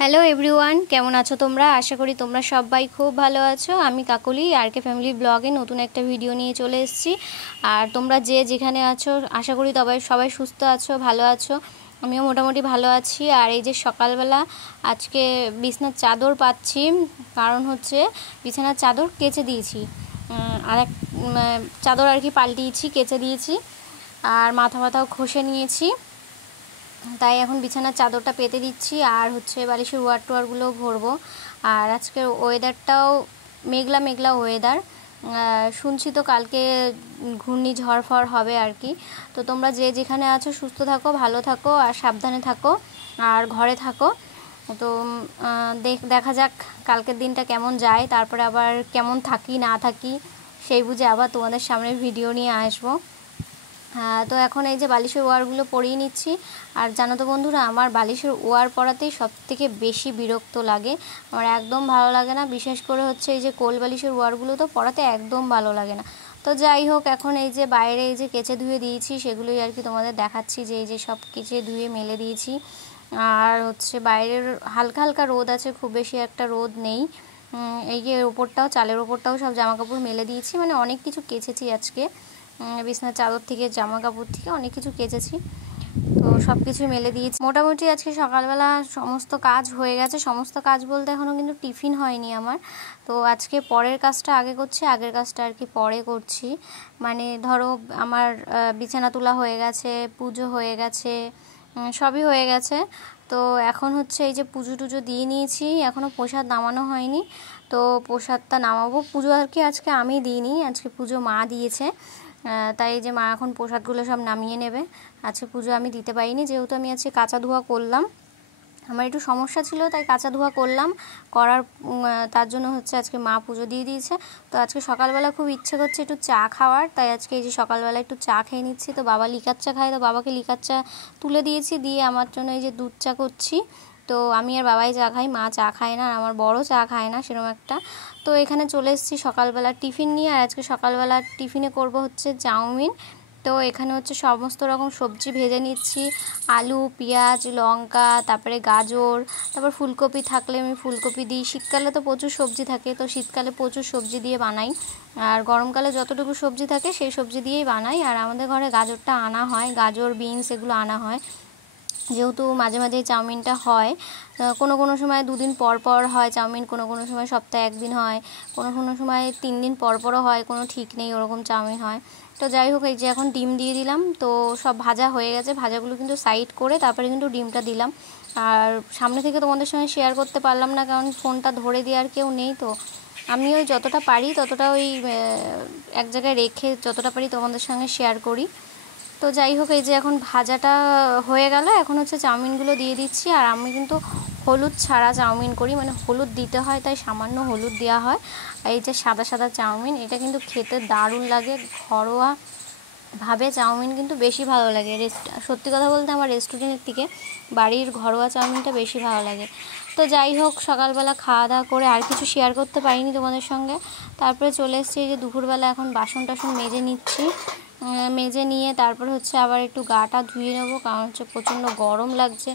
Hello everyone, কেমন আছো তোমরা? আশা করি তোমরা সবাই খুব ভালো আছো। আমি কাকলি আরকে ফ্যামিলি ব্লগে নতুন একটা ভিডিও নিয়ে চলে এসেছি। আর তোমরা যে যেখানে আছো আশা করি সবাই সুস্থ আছো, ভালো আছো। আমিও মোটামুটি ভালো আছি। আর এই যে সকালবেলা আজকে বিছানার চাদর পাচ্ছি, কারণ হচ্ছে বিছানার চাদর কেচে দিয়েছি, আর এক চাদর আর কি পাল্টিয়েছি, কেচে দিয়েছি, আর মাথাও ঘষে নিয়েছি। তাই এখন বিছানার চাদরটা পেতে দিচ্ছি, আর হচ্ছে বালিশের ওয়ারগুলো ভরবো। আর আজকের ওয়েদারটাও মেঘলা মেঘলা ওয়েদার। শুনছি তো কালকে ঘূর্ণিঝড় হবে আর কি। তো তোমরা যে যেখানে আছো সুস্থ থাকো, ভালো থাকো, আর সাবধানে থাকো, আর ঘরে থাকো। তো দেখা যাক কালকের দিনটা কেমন যায়, তারপরে আবার কেমন থাকি না থাকি সেই বুঝে আবার তোমাদের সামনে ভিডিও নিয়ে আসবো। তো এখন এই যে বালিশের ওয়ারগুলো পরিয়ে নিচ্ছি। আর জানো তো বন্ধুরা, আমার বালিশের ওয়ার পরাতেই সবথেকে বেশি বিরক্ত লাগে। আমার একদম ভালো লাগে না, বিশেষ করে হচ্ছে এই যে কোল বালিশের ওয়ারগুলো তো পরাতে একদম ভালো লাগে না। তো যাই হোক, এখন এই যে বাইরে এই যে কেচে ধুয়ে দিয়েছি সেগুলোই আর কি তোমাদের দেখাচ্ছি, যে এই যে সব কেচে ধুয়ে মেলে দিয়েছি। আর হচ্ছে বাইরের হালকা হালকা রোদ আছে, খুব বেশি একটা রোদ নেই। এই যে ওপরটাও, চালের ওপরটাও সব জামাকাপড় মেলে দিয়েছি, মানে অনেক কিছু কেচেছি আজকে। বিছানার চাদর থেকে, জামা কাপড় থেকে অনেক কিছু কেচেছি। তো সব কিছু মেলে দিয়েছি। মোটামুটি আজকে সকালবেলা সমস্ত কাজ হয়ে গেছে। সমস্ত কাজ বলতে এখনও কিন্তু টিফিন হয়নি আমার। তো আজকে পরের কাজটা আগে করছি, আগের কাজটা আর কি পরে করছি। মানে ধরো আমার বিছানা তোলা হয়ে গেছে, পুজো হয়ে গেছে, সবই হয়ে গেছে। তো এখন হচ্ছে এই যে পুজো টুজো দিয়ে নিয়েছি, এখনও প্রসাদ নামানো হয়নি। তো প্রসাদটা নামাবো। পুজো আর কি আজকে আমি দিইনি, আজকে পুজো মা দিয়েছে। তাই যে মা এখন প্রসাদগুলো সব নামিয়ে নেবে। আজকে পুজো আমি দিতে পারিনি, যেহেতু আমি আজকে কাঁচা ধোয়া করলাম। আমার একটু সমস্যা ছিল, তাই কাঁচা ধোয়া করলাম। তার জন্য হচ্ছে আজকে মা পুজো দিয়ে দিয়েছে। তো আজকে সকালবেলা খুব ইচ্ছে করছে একটু চা খাওয়ার, তাই আজকে এই যে সকালবেলা একটু চা খেয়ে নিচ্ছি। তো বাবা লিকার চা খায়, তো বাবাকে লিকার চা তুলে দিয়েছি, দিয়ে আমার জন্য এই যে দুধ চা করছি। তো আমি আর বাবাই চা খাই, মা চা খায় না, আর আমার বড় চা খায় না সেরকম একটা। তো এখানে চলে এসেছি সকালবেলা টিফিন নিয়ে। আর আজকে সকালবেলা টিফিনে করব হচ্ছে চাউমিন। তো এখানে হচ্ছে সমস্ত রকম সবজি ভেজে নিচ্ছি, আলু, পেঁয়াজ, লঙ্কা, তারপরে গাজর, তারপর ফুলকপি থাকলে আমি ফুলকপি দিই। শীতকালে তো প্রচুর সবজি থাকে, তো শীতকালে প্রচুর সবজি দিয়ে বানাই। আর গরমকালে যতটুকু সবজি থাকে সেই সবজি দিয়েই বানাই। আর আমাদের ঘরে গাজরটা আনা হয়, গাজর, বিনস এগুলো আনা হয়, যেহেতু মাঝে মাঝে চাউমিনটা হয়। কোনো সময় 2 দিন পর পর হয় চাউমিন, কোনো সময় সপ্তাহে 1 দিন হয়, কোনো সময় 3 দিন পর পরও হয়, কোনো ঠিক নেই ওরকম চাউমিন হয়। তো যাই হোক, এই যে এখন ডিম দিয়ে দিলাম। তো সব ভাজা হয়ে গেছে, ভাজাগুলো কিন্তু সাইড করে তারপরে কিন্তু ডিমটা দিলাম। আর সামনে থেকে তোমাদের সঙ্গে শেয়ার করতে পারলাম না, কারণ ফোনটা ধরে দেওয়ার কেউ নেই। তো আমি ওই যতটা পারি ততটা ওই এক জায়গায় রেখে যতটা পারি তোমাদের সঙ্গে শেয়ার করি। তো যাই হোক, এই যে এখন ভাজাটা হয়ে গেল, এখন হচ্ছে চাউমিনগুলো দিয়ে দিচ্ছি। আর আমি কিন্তু হলুদ ছাড়া চাউমিন করি, মানে হলুদ দিতে হয় তাই সামান্য হলুদ দেওয়া হয়। আর এই যে সাদা সাদা চাউমিন, এটা কিন্তু খেতে দারুণ লাগে। ঘরোয়া ভাবে চাউমিন কিন্তু বেশি ভালো লাগে। সত্যি কথা বলতে আমার রেস্টুরেন্টের থেকে বাড়ির ঘরোয়া চাউমিনটা বেশি ভালো লাগে। তো যাই হোক, সকালবেলা খাওয়া দাওয়া করে আর কিছু শেয়ার করতে পারিনি তোমাদের সঙ্গে। তারপরে চলে এসেছি এই যে দুপুরবেলা, এখন বাসন টাসন মেজে নিচ্ছি। মেজে নিয়ে তারপর হচ্ছে আবার একটু গাটা ধুয়ে নেবো, কারণ হচ্ছে প্রচণ্ড গরম লাগছে,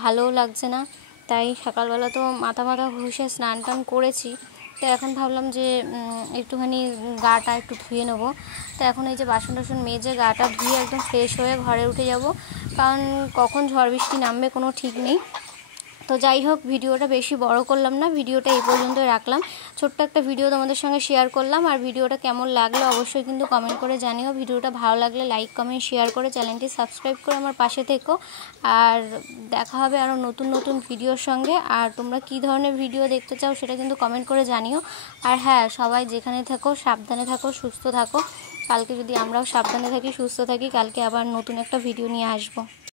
ভালোও লাগছে না। তাই সকালবেলা তো মাথা ঘষে স্নান টান করেছি। তো এখন ভাবলাম যে একটুখানি গাটা একটু ধুয়ে নেবো। তো এখন এই যে বাসন টাসন মেজে গাটা ধুয়ে একদম ফ্রেশ হয়ে ঘরে উঠে যাব, কারণ কখন ঝড় বৃষ্টি নামবে কোনো ঠিক নেই। তো যাই হোক, ভিডিওটা বেশি বড় করলাম না, ভিডিওটা এই পর্যন্তই রাখলাম। ছোট্ট একটা ভিডিও তোমাদের সঙ্গে শেয়ার করলাম। আর ভিডিওটা কেমন লাগলো অবশ্যই কিন্তু কমেন্ট করে জানিও। ভিডিওটা ভালো লাগলে লাইক, কমেন্ট, শেয়ার করে চ্যানেলটি সাবস্ক্রাইব করে আমার পাশে থেকো। আর দেখা হবে আরও নতুন নতুন ভিডিওর সঙ্গে। আর তোমরা কী ধরনের ভিডিও দেখতে চাও সেটা কিন্তু কমেন্ট করে জানিও। আর হ্যাঁ, সবাই যেখানে থাকো সাবধানে থাকো, সুস্থ থাকো। কালকে যদি আমরাও সাবধানে থাকি, সুস্থ থাকি, কালকে আবার নতুন একটা ভিডিও নিয়ে আসবো।